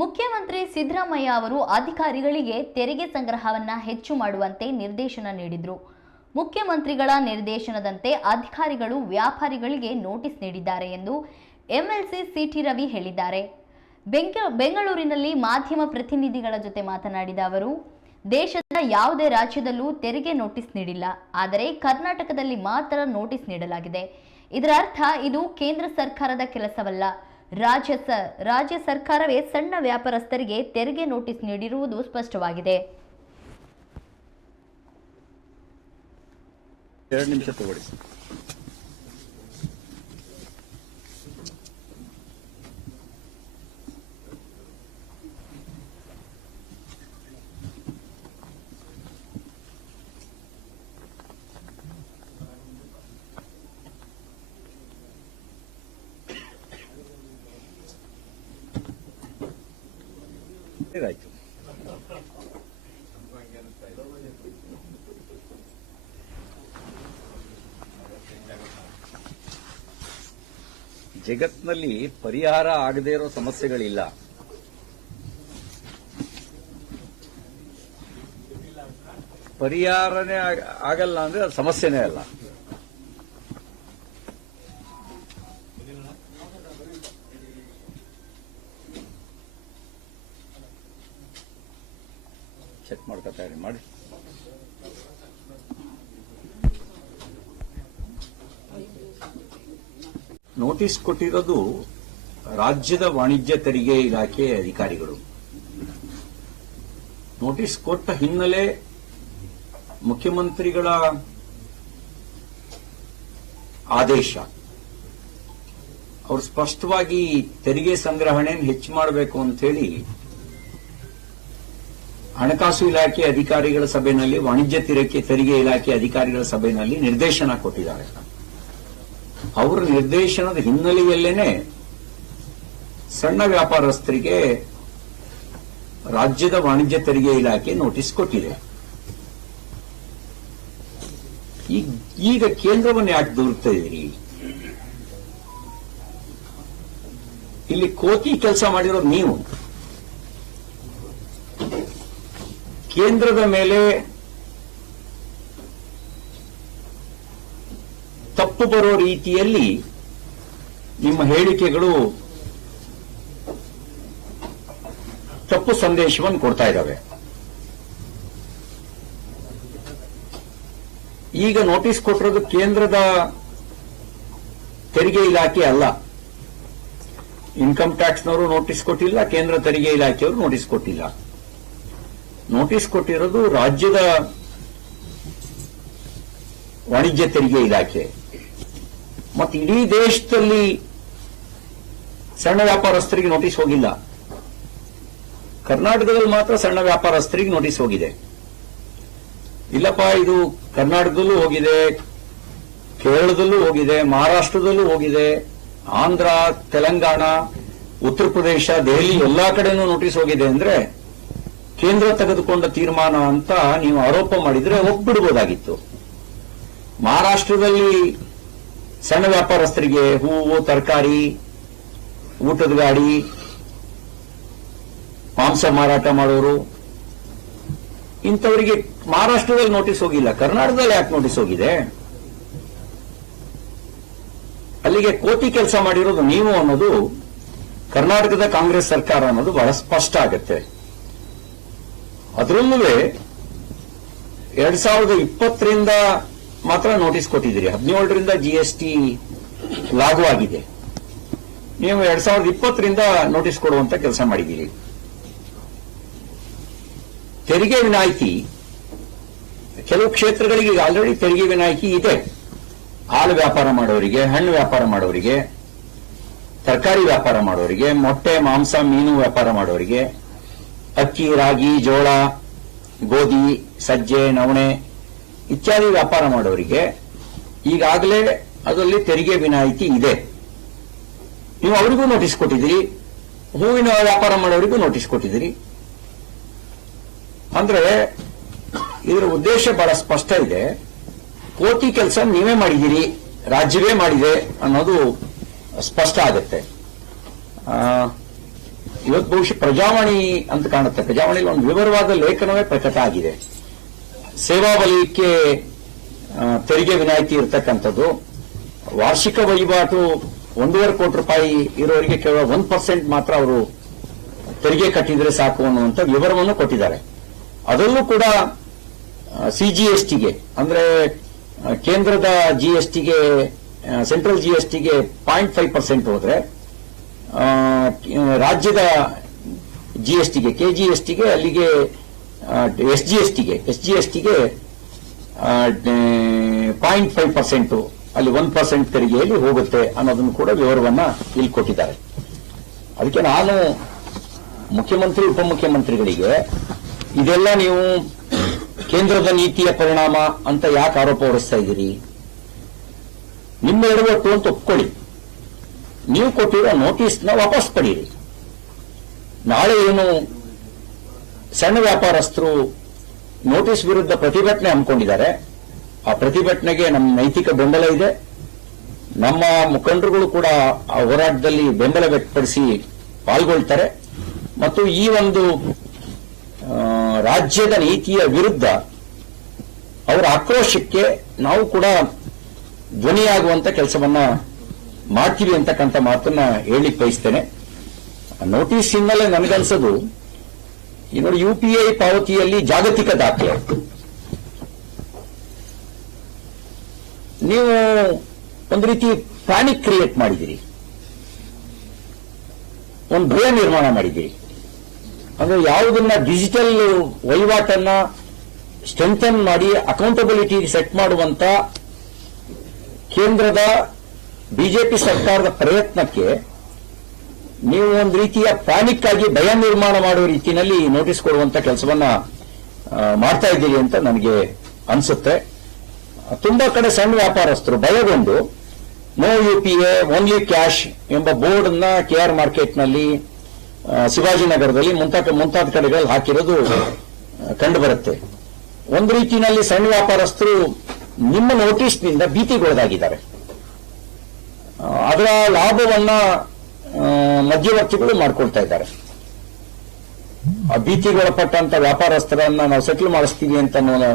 ಮುಖ್ಯಮಂತ್ರಿ ಸಿದ್ದರಾಮಯ್ಯ ಅವರು ಅಧಿಕಾರಿಗಳಿಗೆ ತೆರಿಗೆ ಸಂಗ್ರಹವನ್ನ ಹೆಚ್ಚು ಮಾಡುವಂತೆ ನಿರ್ದೇಶನ ನೀಡಿದರು. ಮುಖ್ಯಮಂತ್ರಿಗಳ ನಿರ್ದೇಶನದಂತೆ ಅಧಿಕಾರಿಗಳು ವ್ಯಾಪಾರಿಗಳಿಗೆ ನೋಟಿಸ್ ನೀಡಿದ್ದಾರೆ ಎಂದು ಎಂಎಲ್ಸಿ ಸಿಟಿ ರವಿ ಹೇಳಿದ್ದಾರೆ. ಬೆಂಗ- ಬೆಂಗಳೂರಿನಲ್ಲಿ ಮಾಧ್ಯಮ ಪ್ರತಿನಿಧಿಗಳ ಜೊತೆ ಮಾತನಾಡಿದ ಅವರು, ದೇಶದ ಯಾವುದೇ ರಾಜ್ಯದಲ್ಲೂ ತೆರಿಗೆ ನೋಟಿಸ್ ನೀಡಿಲ್ಲ. ಆದರೆ ಕರ್ನಾಟಕದಲ್ಲಿ ಮಾತ್ರ ನೋಟಿಸ್ ನೀಡಲಾಗಿದೆ. ಇದರ ಅರ್ಥ ಇದು ಕೇಂದ್ರ ಸರ್ಕಾರದ ಕೆಲಸವಲ್ಲ. ರಾಜ್ಯ ಸ ರಾಜ್ಯ ಸರ್ಕಾರವೇ ಸಣ್ಣ ವ್ಯಾಪಾರಸ್ಥರಿಗೆ ತೆರಿಗೆ ನೋಟಿಸ್ ನೀಡಿರುವುದು ಸ್ಪಷ್ಟವಾಗಿದೆ. ಎರಡು ನಿಮಿಷ ತಗೊಳ್ಳಿ. ಆಯ್ತು ಜಗತ್ನಲ್ಲಿ ಪರಿಹಾರ ಆಗದೇ ಇರೋ ಸಮಸ್ಯೆಗಳಿಲ್ಲ. ಪರಿಹಾರನೇ ಆಗ- ಆಗಲ್ಲ ಅಂದ್ರೆ ಅದು ಸಮಸ್ಯೆನೇ ಅಲ್ಲ. ಚೆಕ್ ಮಾಡ್ಕೊತಾ ಇರಿ ಮಾಡಿ. ನೋಟಿಸ್ ಕೊಟ್ಟಿರೋದು ರಾಜ್ಯದ ವಾಣಿಜ್ಯ ತೆರಿಗೆ ಇಲಾಖೆ ಅಧಿಕಾರಿಗಳು. ನೋಟಿಸ್ ಕೊಟ್ಟ ಹಿನ್ನೆಲೆ ಮುಖ್ಯಮಂತ್ರಿಗಳ ಆದೇಶ. ಅವರು ಸ್ಪಷ್ಟವಾಗಿ ತೆರಿಗೆ ಸಂಗ್ರಹಣೆ ಹೆಚ್ಚು ಮಾಡಬೇಕು ಅಂತ ಹೇಳಿ ಹಣಕಾಸು ಇಲಾಖೆ ಅಧಿಕಾರಿಗಳ ಸಭೆಯಲ್ಲಿ ವಾಣಿಜ್ಯ ತೆರಿಗೆ ತೆರಿಗೆ ಇಲಾಖೆ ಅಧಿಕಾರಿಗಳ ಸಭೆಯಲ್ಲಿ ನಿರ್ದೇಶನ ಕೊಟ್ಟಿದ್ದಾರೆ. ಅವರ ನಿರ್ದೇಶನದ ಹಿನ್ನೆಲೆಯಲ್ಲೇನೆ ಸಣ್ಣ ವ್ಯಾಪಾರಸ್ಥರಿಗೆ ರಾಜ್ಯದ ವಾಣಿಜ್ಯ ತೆರಿಗೆ ಇಲಾಖೆ ನೋಟಿಸ್ ಕೊಟ್ಟಿದೆ. ಈಗ- ಕೇಂದ್ರವನ್ನು ಯಾಕೆ ದೂರ್ತಾ ಇದ್ದೀರಿ? ಇಲ್ಲಿ ಕೋತಿ ಕೆಲಸ ಮಾಡಿರೋದು ನೀವು. ಕೇಂದ್ರದ ಮೇಲೆ ತಪ್ಪು ಬರೋ ರೀತಿಯಲ್ಲಿ ನಿಮ್ಮ ಹೇಳಿಕೆಗಳು ತಪ್ಪು ಸಂದೇಶವನ್ನು ಕೊಡ್ತಾ ಇದ್ದಾವೆ. ಈಗ ನೋಟಿಸ್ ಕೊಟ್ಟಿರೋದು ಕೇಂದ್ರದ ತೆರಿಗೆ ಇಲಾಖೆ ಅಲ್ಲ. ಇನ್ಕಮ್ ಟ್ಯಾಕ್ಸ್ನವರು ನೋಟಿಸ್ ಕೊಟ್ಟಿಲ್ಲ, ಕೇಂದ್ರ ತೆರಿಗೆ ಇಲಾಖೆಯವರು ನೋಟಿಸ್ ಕೊಟ್ಟಿಲ್ಲ. ನೋಟಿಸ್ ಕೊಟ್ಟಿರೋದು ರಾಜ್ಯದ ವಾಣಿಜ್ಯ ತೆರಿಗೆ ಇಲಾಖೆ. ಮತ್ತು ಇಡೀ ದೇಶದಲ್ಲಿ ಸಣ್ಣ ವ್ಯಾಪಾರಸ್ಥರಿಗೆ ನೋಟಿಸ್ ಹೋಗಿಲ್ಲ. ಕರ್ನಾಟಕದಲ್ಲಿ ಮಾತ್ರ ಸಣ್ಣ ವ್ಯಾಪಾರಸ್ಥರಿಗೆ ನೋಟಿಸ್ ಹೋಗಿದೆ. ಇಲ್ಲಪ್ಪ, ಇದು ಕರ್ನಾಟಕದಲ್ಲೂ ಹೋಗಿದೆ, ಕೇರಳದಲ್ಲೂ ಹೋಗಿದೆ, ಮಹಾರಾಷ್ಟ್ರದಲ್ಲೂ ಹೋಗಿದೆ, ಆಂಧ್ರ, ತೆಲಂಗಾಣ, ಉತ್ತರ ಪ್ರದೇಶ, ದೆಹಲಿ, ಎಲ್ಲಾ ಕಡೆನೂ ನೋಟಿಸ್ ಹೋಗಿದೆ ಅಂದ್ರೆ ಕೇಂದ್ರ ತೆಗೆದುಕೊಂಡ ತೀರ್ಮಾನ ಅಂತ ನೀವು ಆರೋಪ ಮಾಡಿದ್ರೆ ಒಪ್ಪಿಡಬಹುದಾಗಿತ್ತು ಮಹಾರಾಷ್ಟ್ರದಲ್ಲಿ ಸಣ್ಣ ವ್ಯಾಪಾರಸ್ಥರಿಗೆ ಹೂವು, ತರಕಾರಿ, ಊಟದ ಗಾಡಿ, ಮಾಂಸ ಮಾರಾಟ ಮಾಡೋರು, ಇಂಥವರಿಗೆ ಮಹಾರಾಷ್ಟ್ರದಲ್ಲಿ ನೋಟಿಸ್ ಹೋಗಿಲ್ಲ, ಕರ್ನಾಟಕದಲ್ಲಿ ಯಾಕೆ ನೋಟಿಸ್ ಹೋಗಿದೆ? ಅಲ್ಲಿಗೆ ಕೋಟಿ ಕೆಲಸ ಮಾಡಿರೋದು ನೀವು ಅನ್ನೋದು ಕರ್ನಾಟಕದ ಕಾಂಗ್ರೆಸ್ ಸರ್ಕಾರ ಅನ್ನೋದು ಬಹಳ ಸ್ಪಷ್ಟ ಆಗುತ್ತೆ. ಅದರಲ್ಲೂ ಎರಡ್ ಸಾವಿರದ ಇಪ್ಪತ್ತರಿಂದ ಮಾತ್ರ ನೋಟಿಸ್ ಕೊಟ್ಟಿದ್ದೀರಿ. ಹದಿನೇಳರಿಂದ ಜಿ ಎಸ್ ಟಿ ಲಾಗು ಆಗಿದೆ ನೀವು ಎರಡ್ ಸಾವಿರದ ಇಪ್ಪತ್ತರಿಂದ ನೋಟಿಸ್ ಕೊಡುವಂತ ಕೆಲಸ ಮಾಡಿದ್ದೀರಿ. ತೆರಿಗೆ ವಿನಾಯಿತಿ, ಕೆಲವು ಕ್ಷೇತ್ರಗಳಿಗೆ ಆಲ್ರೆಡಿ ತೆರಿಗೆ ವಿನಾಯಿತಿ ಇದೆ. ಹಾಲು ವ್ಯಾಪಾರ ಮಾಡೋರಿಗೆ, ಹಣ್ಣು ವ್ಯಾಪಾರ ಮಾಡೋರಿಗೆ, ತರಕಾರಿ ವ್ಯಾಪಾರ ಮಾಡೋರಿಗೆ, ಮೊಟ್ಟೆ, ಮಾಂಸ, ಮೀನು ವ್ಯಾಪಾರ ಮಾಡೋರಿಗೆ ಅಕ್ಕಿ, ರಾಗಿ, ಜೋಳ, ಗೋಧಿ, ಸಜ್ಜೆ, ನವಣೆ ಇತ್ಯಾದಿ ವ್ಯಾಪಾರ ಮಾಡೋರಿಗೆ ಈಗಾಗಲೇ ಅದರಲ್ಲಿ ತೆರಿಗೆ ವಿನಾಯಿತಿ ಇದೆ. ನೀವು ಅವರಿಗೂ ನೋಟಿಸ್ ಕೊಟ್ಟಿದ್ದೀರಿ, ಹೂವಿನ ವ್ಯಾಪಾರ ಮಾಡೋರಿಗೂ ನೋಟಿಸ್ ಕೊಟ್ಟಿದ್ದೀರಿ. ಅಂದ್ರೆ ಇದರ ಉದ್ದೇಶ ಬಹಳ ಸ್ಪಷ್ಟ ಇದೆ. ಕೋಟಿ ಕೆಲಸ ನೀವೇ ಮಾಡಿದ್ದೀರಿ, ರಾಜ್ಯವೇ ಮಾಡಿದೆ ಅನ್ನೋದು ಸ್ಪಷ್ಟ ಆಗುತ್ತೆ. ಇವತ್ತು ಬಹುಶಃ ಪ್ರಜಾವಾಣಿ ಅಂತ ಕಾಣುತ್ತೆ. ಪ್ರಜಾವಾಣಿಯಲ್ಲಿ ಒಂದು ವಿವರವಾದ ಲೇಖನವೇ ಪ್ರಕಟ ಆಗಿದೆ. ಸೇವಾ ವಲಯಕ್ಕೆ ತೆರಿಗೆ ವಿನಾಯಿತಿ ಇರತಕ್ಕಂಥದ್ದು. ವಾರ್ಷಿಕ ವಹಿವಾಟು ಒಂದೂವರೆ ಕೋಟಿ ರೂಪಾಯಿ ಇರೋರಿಗೆ ಕೇವಲ ಒಂದು ಪರ್ಸೆಂಟ್ ಮಾತ್ರ ಅವರು ತೆರಿಗೆ ಕಟ್ಟಿದ್ರೆ ಸಾಕು ಅನ್ನುವಂಥ ವಿವರವನ್ನು ಕೊಟ್ಟಿದ್ದಾರೆ. ಅದರಲ್ಲೂ ಕೂಡ ಸಿಜಿಎಸ್ಟಿಗೆ ಅಂದ್ರೆ ಕೇಂದ್ರದ ಜಿಎಸ್ಟಿಗೆ ಸೆಂಟ್ರಲ್ ಜಿಎಸ್ಟಿಗೆ ಪಾಯಿಂಟ್ ಫೈವ್ ಪರ್ಸೆಂಟ್ ಹೋದ್ರೆ ಆ, ಜಿ ಎಸ್ ಟಿಗೆ ಅಲ್ಲಿಗೆ ಎಸ್ ಜಿ ಎಸ್ ಟಿಗೆ ಎಸ್ ಜಿ ಎಸ್ ಟಿಗೆ ಪಾಯಿಂಟ್ ಫೈವ್ ಪರ್ಸೆಂಟ್ ಅಲ್ಲಿ ಒನ್ ಪರ್ಸೆಂಟ್ ತೆರಿಗೆಯಲ್ಲಿ ಹೋಗುತ್ತೆ ಅನ್ನೋದನ್ನು ಕೂಡ ವಿವರವನ್ನ ಇಲ್ಲಿ ಕೊಟ್ಟಿದ್ದಾರೆ. ಅದಕ್ಕೆ ನಾನು ಮುಖ್ಯಮಂತ್ರಿ ಉಪಮುಖ್ಯಮಂತ್ರಿಗಳಿಗೆ ಇದೆಲ್ಲ ನೀವು ಕೇಂದ್ರದ ನೀತಿಯ ಪರಿಣಾಮ ಅಂತ ಯಾಕೆ ಆರೋಪ ಹೊರಿಸ್ತಾ ಇದ್ದೀರಿ? ನಿಮ್ಮ ಎಡವಟ್ಟು ಅಂತ ಒಪ್ಕೊಳ್ಳಿ. ನೀವು ಕೊಟ್ಟಿರೋ ನೋಟಿಸ್ನ ವಾಪಸ್ ಪಡೀರಿ ನಾಳೆ ಏನು ಸಣ್ಣ ವ್ಯಾಪಾರಸ್ಥರು ನೋಟಿಸ್ ವಿರುದ್ಧ ಪ್ರತಿಭಟನೆ ಹಮ್ಮಿಕೊಂಡಿದ್ದಾರೆ. ಆ ಪ್ರತಿಭಟನೆಗೆ ನಮ್ಮ ನೈತಿಕ ಬೆಂಬಲ ಇದೆ. ನಮ್ಮ ಮುಖಂಡರುಗಳು ಕೂಡ ಆ ಹೋರಾಟದಲ್ಲಿ ಬೆಂಬಲ ವ್ಯಕ್ತಪಡಿಸಿ ಪಾಲ್ಗೊಳ್ತಾರೆ. ಮತ್ತು ಈ ಒಂದು ರಾಜ್ಯದ ನೀತಿಯ ವಿರುದ್ಧ ಅವರ ಆಕ್ರೋಶಕ್ಕೆ ನಾವು ಕೂಡ ಧ್ವನಿಯಾಗುವಂತ ಕೆಲಸವನ್ನ ಮಾಡ್ತೀವಿ ಅಂತಕ್ಕಂಥ ಮಾತನ್ನ ಹೇಳಿ ಬಯಸ್ತೇನೆ. ನೋಟಿಸ್ ಹಿನ್ನೆಲೆ ನನಗನ್ಸೋದು, ಈ ನೋಡಿ ಯು ಪಿ ಐ ಪಾವತಿಯಲ್ಲಿ ಜಾಗತಿಕ ದಾಖಲೆ. ನೀವು ಒಂದು ರೀತಿ ಪ್ಯಾನಿಕ್ ಕ್ರಿಯೇಟ್ ಮಾಡಿದಿರಿ ಒಂದು ಭಯ ನಿರ್ಮಾಣ ಮಾಡಿದ್ದೀರಿ. ಅಂದ್ರೆ ಯಾವುದನ್ನ ಡಿಜಿಟಲ್ ವಹಿವಾಟನ್ನ ಸ್ಟ್ರೆಂಥನ್ ಮಾಡಿ ಅಕೌಂಟಬಿಲಿಟಿ ಸೆಟ್ ಮಾಡುವಂತ ಕೇಂದ್ರದ ಬಿಜೆಪಿ ಸರ್ಕಾರದ ಪ್ರಯತ್ನಕ್ಕೆ ನೀವು ಒಂದು ರೀತಿಯ ಪ್ಯಾನಿಕ್ ಆಗಿ ಭಯ ನಿರ್ಮಾಣ ಮಾಡುವ ರೀತಿಯಲ್ಲಿ ನೋಟಿಸ್ ಕೊಡುವಂತ ಕೆಲಸವನ್ನ ಮಾಡ್ತಾ ಇದ್ದೀರಿ ಅಂತ ನನಗೆ ಅನಿಸುತ್ತೆ. ತುಂಬಾ ಕಡೆ ಸಣ್ಣ ವ್ಯಾಪಾರಸ್ಥರು ಭಯಗೊಂಡು no U P I only cash ಎಂಬ ಬೋರ್ಡ್ನ ಕೆ ಆರ್ ಮಾರ್ಕೆಟ್ನಲ್ಲಿ ಶಿವಾಜಿನಗರದಲ್ಲಿ ಮುಂತಾದ ಮುಂತಾದ ಕಡೆಗಳಲ್ಲಿ ಹಾಕಿರೋದು ಕಂಡುಬರುತ್ತೆ. ಒಂದು ರೀತಿಯಲ್ಲಿ ಸಣ್ಣ ವ್ಯಾಪಾರಸ್ಥರು ನಿಮ್ಮ ನೋಟಿಸ್ನಿಂದ ಭೀತಿಗೊಳಗಾಗಿದ್ದಾರೆ. ಅದರ ಲಾಭವನ್ನ ಮಧ್ಯವರ್ತಿಗಳು ಮಾಡ್ಕೊಳ್ತಾ ಇದ್ದಾರೆ. ಆ ಭೀತಿಗೊಳಪಟ್ಟಂತ ವ್ಯಾಪಾರಸ್ಥರನ್ನ ನಾವು ಸೆಟ್ಲ್ ಮಾಡಿಸ್ತೀವಿ ಅಂತ